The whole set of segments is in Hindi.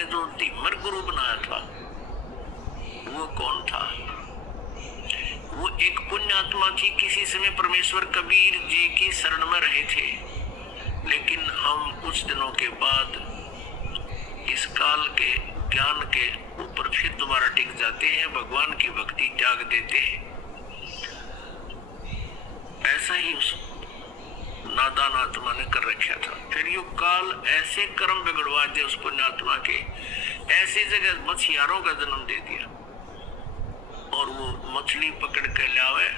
ने जो धीमर गुरु बनाया था वो कौन था? वो एक पुण्यात्मा थी। किसी समय परमेश्वर कबीर जी की शरण में रहे थे, लेकिन हम कुछ दिनों के बाद इस काल के ज्ञान के ऊपर फिर दोबारा टिक जाते हैं, भगवान की भक्ति त्याग देते हैं। ऐसा ही उस नादान आत्मा ने कर रखा था। फिर यो काल ऐसे कर्म बिगड़वा दे उस पुण्यात्मा के, ऐसी जगह मछियारों का जन्म दे दिया और वो मछली पकड़ के लावे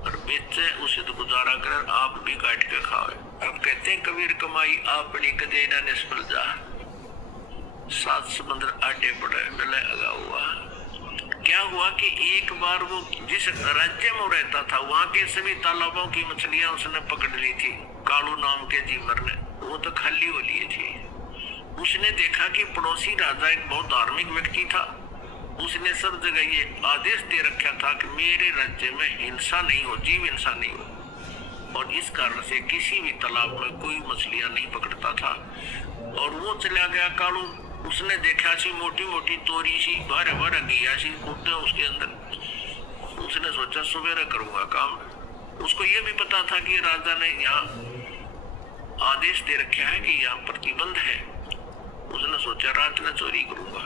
और बेचे, उसे तो गुजारा कर, आप भी काट के खावे। अब कहते हैं कबीर कमाई अपनी कदे ना निष्फल जा, सात समुद्र आटे पड़े मिले लगा हुआ। क्या हुआ कि एक बार वो जिस राज्य में रहता था वहां के सभी तालाबों की मछलियां उसने पकड़ ली थी। कालू नाम के जीवर ने, वो तो खाली हो लिए थी। उसने देखा कि पड़ोसी राजा एक बहुत धार्मिक व्यक्ति था। उसने सब जगह ये आदेश दे रखा था कि मेरे राज्य में हिंसा नहीं हो, जीव हिंसा नहीं हो, और इस कारण से किसी भी तालाब में कोई मछलियां नहीं पकड़ता था। और वो चला गया कालू, उसने देखा सी मोटी मोटी तोरी सी बारह बारह गया सी कूदते उसके अंदर। उसने सोचा सवेरे करूंगा काम। उसको ये भी पता था कि राजा ने यहाँ आदेश दे रखा है कि यहाँ प्रतिबंध है। उसने सोचा रात में चोरी करूंगा।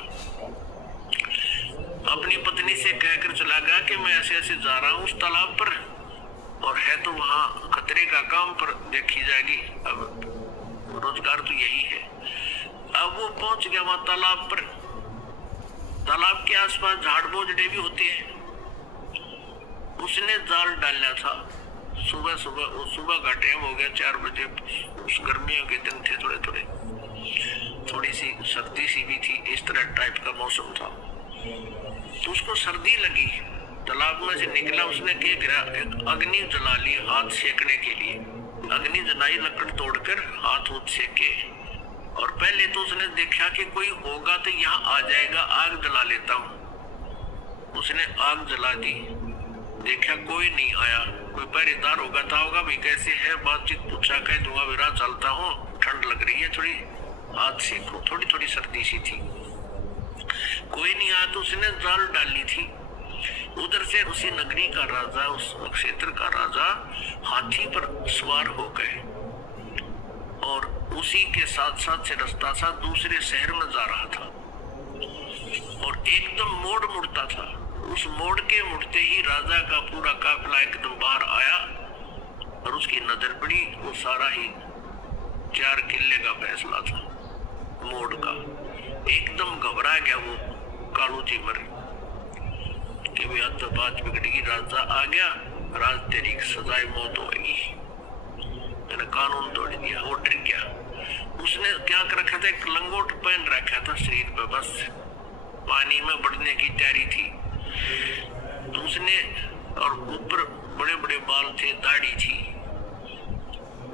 अपनी पत्नी से कहकर चला गया कि मैं ऐसे ऐसे जा रहा हूँ उस तालाब पर, और है तो वहाँ खतरे का काम, पर देखी जाएगी, अब रोजगार तो यही है। अब वो पहुंच गया वहां तालाब पर। तालाब के आसपास झाड़ बोझड़े भी होते हैं। उसने जाल डाला था। सुबह का टाइम हो गया, 4 बजे। उस गर्मियों के दिन थे, थोड़ी सी सर्दी सी भी थी, इस तरह टाइप का मौसम था। तो उसको सर्दी लगी, तालाब में से निकला। उसने क्या करा, एक अग्नि जला ली हाथ सेकने के लिए। अग्नि जलाई, लकड़ तोड़कर हाथ उठ सेके। और पहले तो उसने देखा कि कोई होगा तो यहाँ आ जाएगा, आग जला लेता हूँ। उसने आग जला दी, देखा कोई नहीं आया। कोई पहरेदार होगा था, होगा भाई कैसे है, बातचीत पूछा, कह दूंगा मेरा चलता हूँ, ठंड लग रही है थोड़ी, हाथ सेको। थोड़ी सर्दी सी थी। कोई नहीं आया तो उसने जाल डाली थी। उधर से उसी नगरी का राजा, उस क्षेत्र का राजा हाथी पर सवार हो गए और उसी के साथ साथ से रास्ता सा दूसरे शहर में जा रहा था। और एकदम मोड़ मुड़ता था। उस मोड़ के मुड़ते ही राजा का पूरा काफिला एकदम बाहर आया और उसकी नजर पड़ी। वो सारा ही 4 किले का फैसला था मोड़ का। एकदम घबरा गया वो कालू जी मर कि भी आज तो बात बिगड़ेगी, राजा आ गया, राज तेरी सजाए मौत होगी। मैंने कानून तोड़ दिया, वो डर गया। उसने क्या कर रखा था, एक लंगोट पहन रखा था शरीर पे, बस पानी में बढ़ने की तैयारी थी। तो उसने, और ऊपर बड़े बड़े बाल थे, दाढ़ी थी।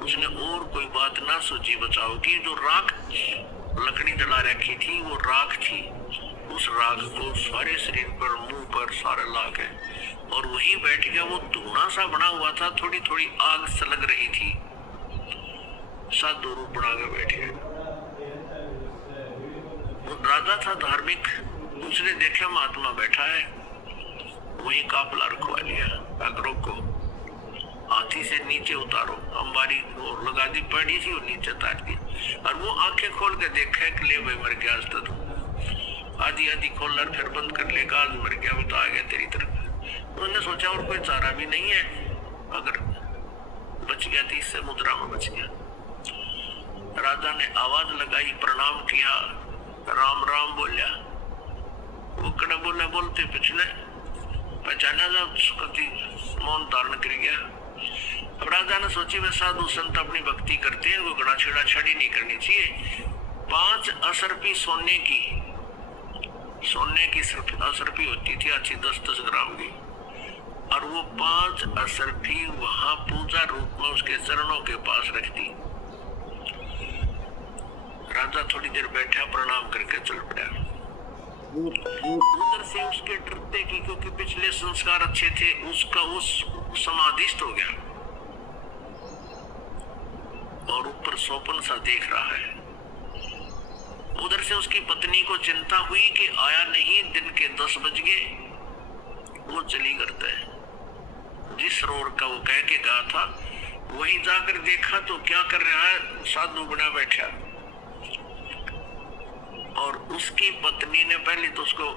उसने और कोई बात ना सोची बचाओ की। जो राख लकड़ी जला रखी थी वो राख थी। उस राख को सारे शरीर पर, मुंह पर सारे ला के, और वही बैठ गया। वो धुआं सा बना हुआ था, थोड़ी थोड़ी आग सलग रही थी। साधु रूप बना के बैठ गए। वो राजा था धार्मिक। उसने देखा महात्मा बैठा है, वही काफिला रुकवा लिया। अगरों को हाथी से नीचे उतारो, अंबारी लगा दी पड़ी थी और नीचे उतार दी। और वो आंखें खोल के देखा कि ले भाई मर गया, आज तो आधी आधी खोल और फिर बंद कर लेगा, आज मर गया, वो तो आ गया तेरी तरफ। उन्होंने सोचा और कोई चारा भी नहीं है, अगर बच गया तो इससे मुद्रा में बच गया। राजा ने आवाज लगाई, प्रणाम किया, राम राम बोलिया। वो कड़ा बोलते पिछले पहचाना जा, मौन धारण कर गया। अब राजा ने सोची वे साधु संत अपनी भक्ति करते हैं, वो गड़ा छेड़ा छड़ी नहीं करनी चाहिए। 5 असरपी सोने की असरपी होती थी, अच्छी 10-10 ग्राम की। और वो 5 असरपी वहां पूजा रूप में उसके चरणों के पास रख दी। राजा थोड़ी देर बैठा, प्रणाम करके चल पड़ा। उधर से उसके डरते की, क्योंकि पिछले संस्कार अच्छे थे, उसका उस समाधिस्थ हो गया और ऊपर सोपन सा देख रहा है। उधर से उसकी पत्नी को चिंता हुई कि आया नहीं, दिन के 10 बज गए। वो चली करता है जिस सरोवर का वो कह के गया था, वहीं जाकर देखा तो क्या कर रहा है, साधु बना बैठा। और उसकी पत्नी ने पहले तो उसको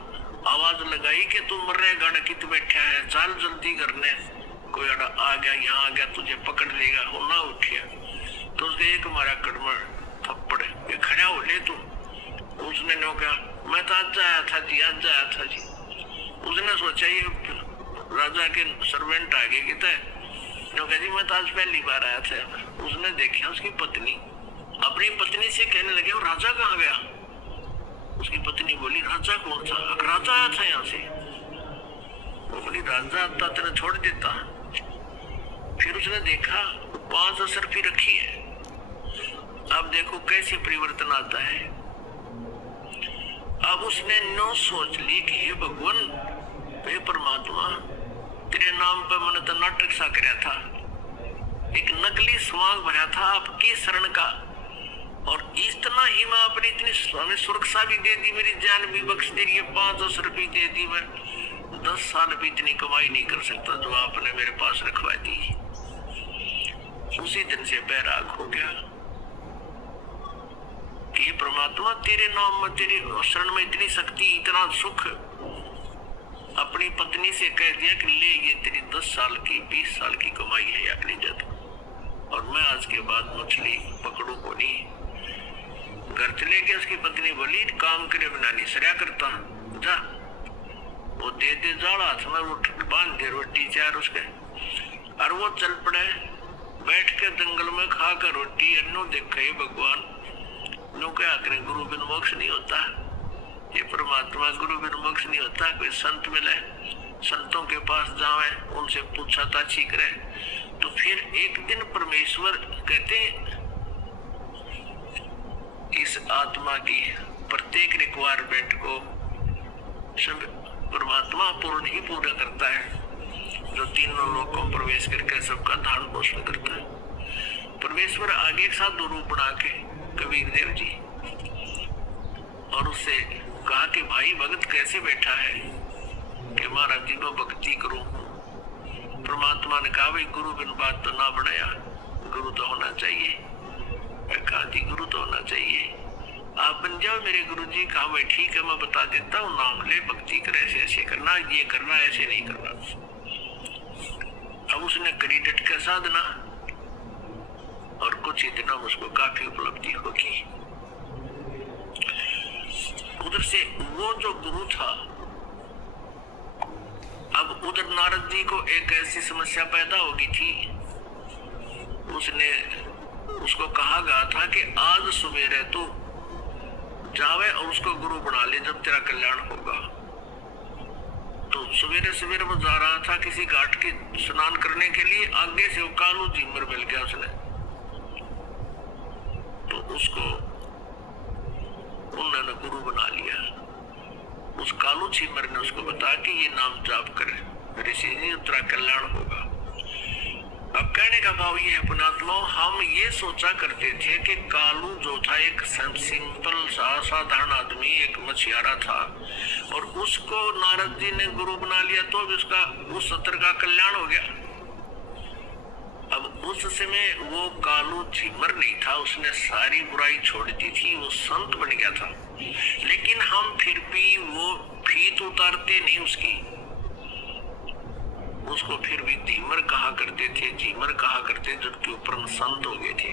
आवाज लगाई कि तू मर रहा गाड़ा कित बैठा है, चल जल्दी करने, कोई आ गया, यहाँ आ गया, तुझे पकड़ लेगा। वो ना उठिया तो उसके एक मारा कड़मड़ थप्पड़, ये खड़ा हो ले तू। उसने नो कहा, मैं तो आज आया था जी, आज आया था जी। उसने सोचा ये राजा के सर्वेंट आगे की नो कहा जी मैं तो आज पहली बार आया था। उसने देखा उसकी पत्नी अपनी पत्नी से कहने लगे, वो राजा कहाँ गया? उसकी पत्नी बोली, राजा कौन सा? राजा आया था यहाँ से। वो बोली, राजा आता तेने छोड़ देता। फिर उसने देखा 5 रुपये रखी है। अब देखो कैसे परिवर्तन आता है। अब उसने नो सोच ली कि हे भगवान, हे परमात्मा, तेरे नाम पर मैंने तो नाटक सा कराया था, एक नकली स्वांग भरा था आपकी शरण का, और इतना ही मैं अपनी इतनी सुरक्षा भी दे दी, मेरी जान भी बख्श दे रही है, 5-10 रुपये दे दी, मैं 10 साल भी इतनी कमाई नहीं कर सकता जो आपने मेरे पास रखवा दी। उसी दिन से बैराग हो गया कि परमात्मा तेरे नाम में, तेरी शरण में इतनी शक्ति, इतना सुख। अपनी पत्नी से कह दिया कि ले, ये तेरी 10 साल की 20 साल की कमाई है अपनी जद, और मैं आज के बाद मछली पकड़ू को नहीं। घर चले गए। उसकी पत्नी बोली, काम करे बिना नहीं सरया करता, जा। वो दे जाड़ा हाथ में, वो बांध दे रोटी चार उसके, और वो चल पड़े। बैठ के जंगल में खा कर रोटी, अन्नो देखे भगवान नो क्या करें, गुरु बिन मोक्ष नहीं होता। ये परमात्मा गुरु बिन मोक्ष नहीं होता। कोई संत मिले, संतों के पास जावे, उनसे पूछा ताछी करे। तो फिर एक दिन परमेश्वर कहते, इस आत्मा की प्रत्येक रिक्वायरमेंट को सब परमात्मा पूर्ण ही पूरा करता है, जो तीनों लोकों में प्रवेश करके सबका धारण पोषण करता है। परमेश्वर आगे एक साधु रूप बना के कबीर देव जी, और उससे कहा कि भाई भगत कैसे बैठा है कि महाराज जी में भक्ति करूं। परमात्मा ने कहा, भाई गुरु बिन बात तो ना बढ़ाया, गुरु तो होना चाहिए। कहा जी गुरु तो होना चाहिए, आप बन जाओ मेरे गुरु जी। कहा भाई ठीक है, मैं बता देता हूँ, नाम ले, भक्ति कर, ऐसे ऐसे करना, ये करना, ऐसे नहीं करना। अब उसने करी डट के साधना, और कुछ ही दिनों में उसको काफी उपलब्धि होगी। उधर से वो जो गुरु था, अब उधर नारद जी को एक ऐसी समस्या पैदा होगी थी। उसको कहा गया था कि आज सवेरे तू जावे और उसको गुरु बना ले, जब तेरा कल्याण होगा। तो सवेरे सवेरे वो जा रहा था किसी घाट के स्नान करने के लिए, आगे से वो कालू झीमर मिल गया उसने। तो उसको उन्होंने गुरु बना लिया। उस कालू झीमर ने उसको बताया कि ये नाम जाप करे, ऋषि जी तेरा कल्याण होगा। अब कहने का भाव ये है पुणात्मा, हम ये सोचा करते थे कि कालू जो था एक सिंपल सा साधारण आदमी, एक मछियारा था, और उसको नारद जी ने गुरु बना लिया तो उसका उस सत्र का कल्याण हो गया। अब उस समय वो कालू झिमर नहीं था, उसने सारी बुराई छोड़ दी थी, वो संत बन गया था। लेकिन हम फिर भी वो फीत उतारते नहीं उसको फिर भी धीमर कहा करते थे, झीमर कहा करते, जबकि ऊपर संत हो गए थे।